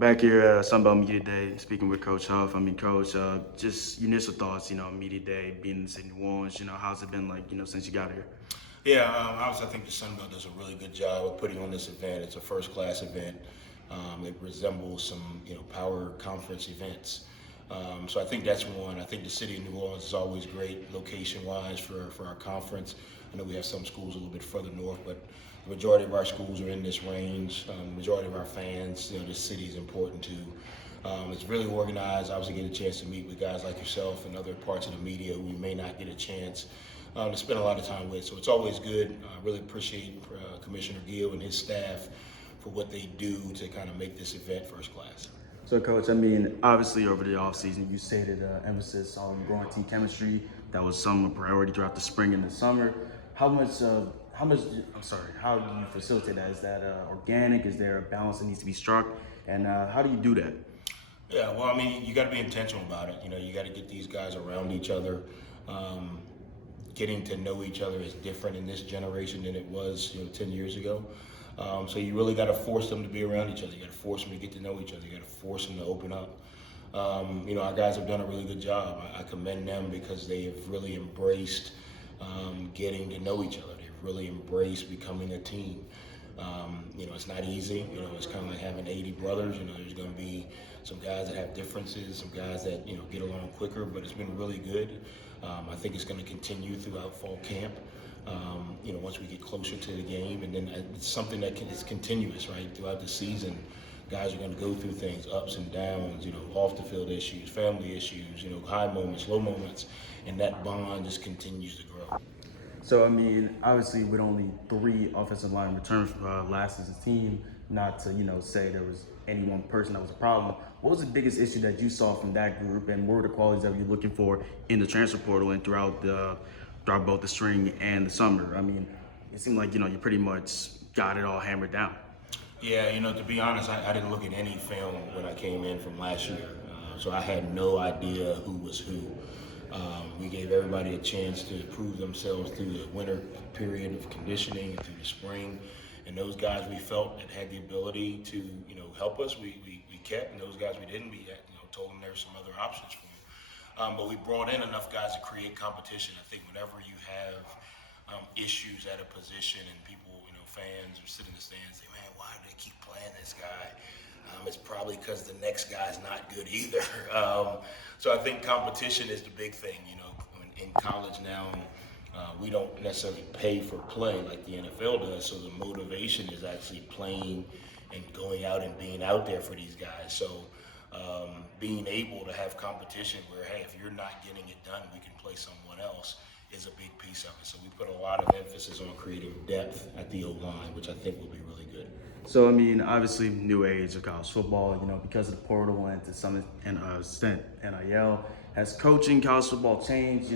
Back here at Sunbelt Media Day, speaking with Coach Huff. Coach, just your initial thoughts, Media Day, being in the city of New Orleans, how's it been like, since you got here? Yeah, obviously, I think the Sun Belt does a really good job of putting on this event. It's a first-class event. It resembles some, power conference events. So I think that's one. I think the city of New Orleans is always great location-wise for our conference. I know we have some schools a little bit further north, but the majority of our schools are in this range. The majority of our fans, this city is important to. It's really organized. Obviously, get a chance to meet with guys like yourself and other parts of the media who you may not get a chance to spend a lot of time with. So it's always good. I really appreciate Commissioner Gill and his staff for what they do to kind of make this event first class. So, Coach, obviously over the offseason, you stated emphasis on growing team chemistry. That was some priority throughout the spring and the summer. How do you facilitate that? Is that organic? Is there a balance that needs to be struck? And how do you do that? Yeah, well, you got to be intentional about it. You got to get these guys around each other. Getting to know each other is different in this generation than it was, 10 years ago. So you really got to force them to be around each other. You got to force them to get to know each other. You got to force them to open up. Our guys have done a really good job. I commend them because they have really embraced getting to know each other. They've really embraced becoming a team. It's not easy. It's kind of like having 80 brothers. There's going to be some guys that have differences, some guys that, get along quicker, but it's been really good. I think it's going to continue throughout fall camp. Once we get closer to the game, and then it's something that is continuous, right? Throughout the season, guys are going to go through things, ups and downs, off the field issues, family issues, high moments, low moments, and that bond just continues to grow. So, obviously, with only 3 offensive line returns from last season's team, not to, say there was any one person that was a problem, what was the biggest issue that you saw from that group, and what were the qualities that you're looking for in the transfer portal and throughout both the spring and the summer? It seemed like, you pretty much got it all hammered down. Yeah, to be honest, I didn't look at any film when I came in from last year, so I had no idea who was who. We gave everybody a chance to prove themselves through the winter period of conditioning and through the spring. And those guys we felt that had the ability to, help us, we kept. And those guys we didn't, we told them there were some other options for them. But we brought in enough guys to create competition. I think whenever you have issues at a position and people, fans or sit in the stands say, man, why do they keep playing this guy? It's probably because the next guy's not good either. So I think competition is the big thing. In college now, we don't necessarily pay for play like the NFL does. So the motivation is actually playing and going out and being out there for these guys. So being able to have competition where, hey, if you're not getting it done, we can play someone else is a big piece of it. So we put a lot of emphasis on creating depth at the O-line, which I think will be really good. So, obviously, new age of college football, because of the portal and to some extent NIL, has coaching college football changed?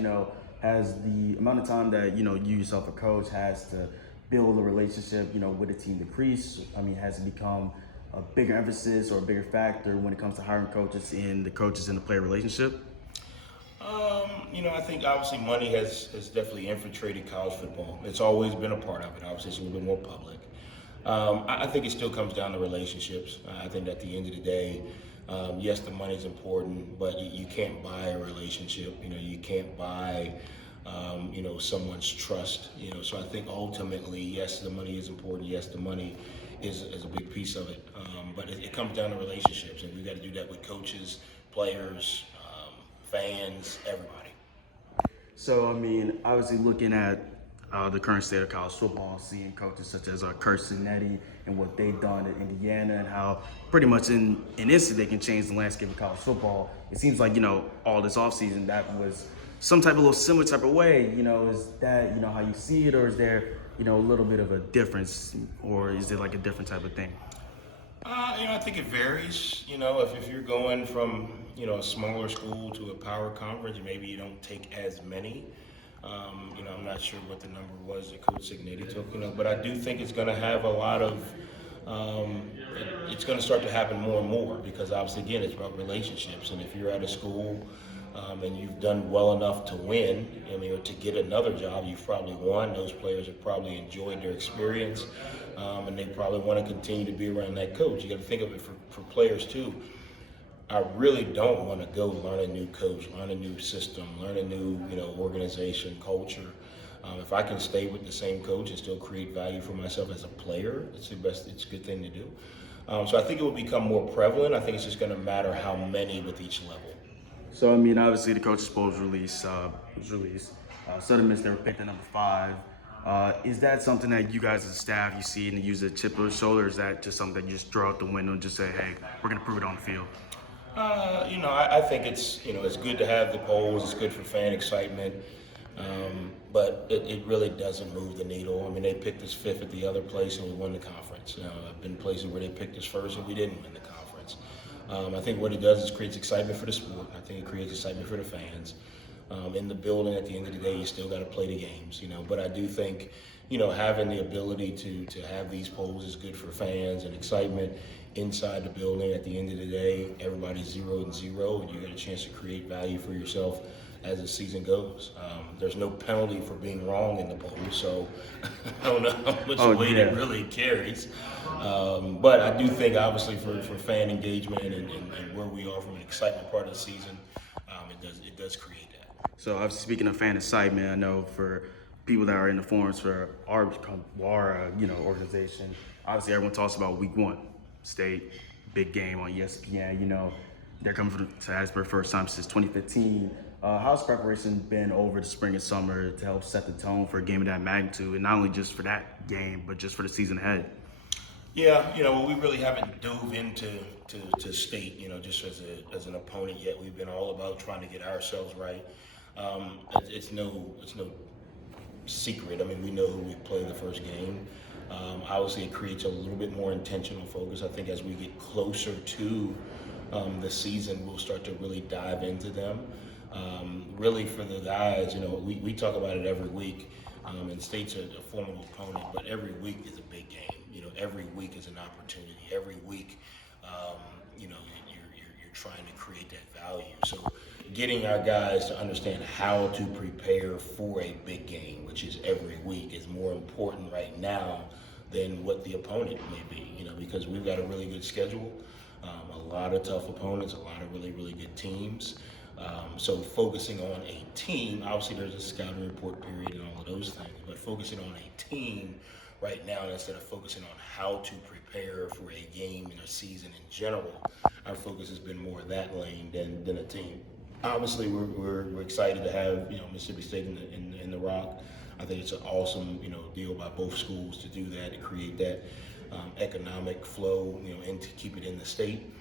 Has the amount of time that, you yourself a coach has to build a relationship, with a team decreased? Has it become a bigger emphasis or a bigger factor when it comes to hiring coaches in the coaches and the player relationship? I think obviously money has definitely infiltrated college football. It's always been a part of it. Obviously, it's a little bit more public. I think it still comes down to relationships. I think at the end of the day, yes, the money is important, but you can't buy a relationship. You can't buy, someone's trust. So I think ultimately, yes, the money is important. Yes, the money is a big piece of it. But it comes down to relationships, and we got to do that with coaches, players, fans, everybody. So, obviously looking at the current state of college football, seeing coaches such as Kirsten Netty and what they've done at Indiana and how pretty much in an instant they can change the landscape of college football. It seems like, all this offseason that was some type of little similar type of way. Is that, how you see it, or is there, a little bit of a difference, or is it like a different type of thing? I think it varies. If you're going from, a smaller school to a power conference, maybe you don't take as many. I'm not sure what the number was that Coach Signetti took, but I do think it's going to have a lot of, it's going to start to happen more and more because obviously, again, it's about relationships. And if you're at a school and you've done well enough to win, I mean, or to get another job, you've probably won. Those players have probably enjoyed their experience, and they probably want to continue to be around that coach. You got to think of it for players too. I really don't want to go learn a new coach, learn a new system, learn a new, organization, culture. If I can stay with the same coach and still create value for myself as a player, it's a good thing to do. So I think it will become more prevalent. I think it's just going to matter how many with each level. So I mean, obviously the coach's poll was released. Southern they were picked at number 5. Is that something that you guys as a staff you see and use a chip on your shoulder? Or is that just something that you just throw out the window and just say, hey, we're gonna prove it on the field? I think it's good to have the polls. It's good for fan excitement, but it really doesn't move the needle. I mean, they picked us 5th at the other place and we won the conference. I've been places where they picked us 1st and we didn't win the conference. I think what it does is creates excitement for the sport. I think it creates excitement for the fans. In the building, at the end of the day, you still got to play the games, But I do think, having the ability to have these polls is good for fans and excitement inside the building. At the end of the day, everybody's 0-0, and you get a chance to create value for yourself as the season goes. There's no penalty for being wrong in the poll, so I don't know how much weight it really carries. But I do think, obviously, for fan engagement and where we are from an excitement part of the season, it does create that. So speaking of fan excitement, I know for people that are in the forums for our organization, obviously everyone talks about week 1, state, big game on ESPN. They're coming to Hattiesburg first time since 2015. How's preparation been over the spring and summer to help set the tone for a game of that magnitude, and not only just for that game, but just for the season ahead? Yeah, we really haven't dove into state, just as an opponent yet. We've been all about trying to get ourselves right. It's no secret. I mean, we know who we play in the first game. Obviously, it creates a little bit more intentional focus. I think as we get closer to the season, we'll start to really dive into them. Really, for the guys, we talk about it every week. And state's a formidable opponent, but every week is a big game. Every week is an opportunity. Every week, you're trying to create that value. So getting our guys to understand how to prepare for a big game, which is every week, is more important right now than what the opponent may be, because we've got a really good schedule, a lot of tough opponents, a lot of really, really good teams. So focusing on a team, obviously there's a scouting report period and all of those things, but focusing on a team right now instead of focusing on how to prepare for a game and a season in general, our focus has been more that lane than a team. Obviously, we're excited to have Mississippi State in the Rock. I think it's an awesome deal by both schools to do that, to create that economic flow, and to keep it in the state.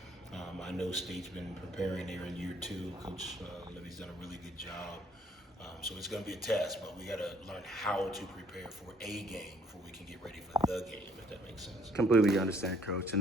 I know State's been preparing there in year 2. Coach Levy's done a really good job. So it's going to be a test, but we got to learn how to prepare for a game before we can get ready for the game, if that makes sense. Completely understand, Coach. And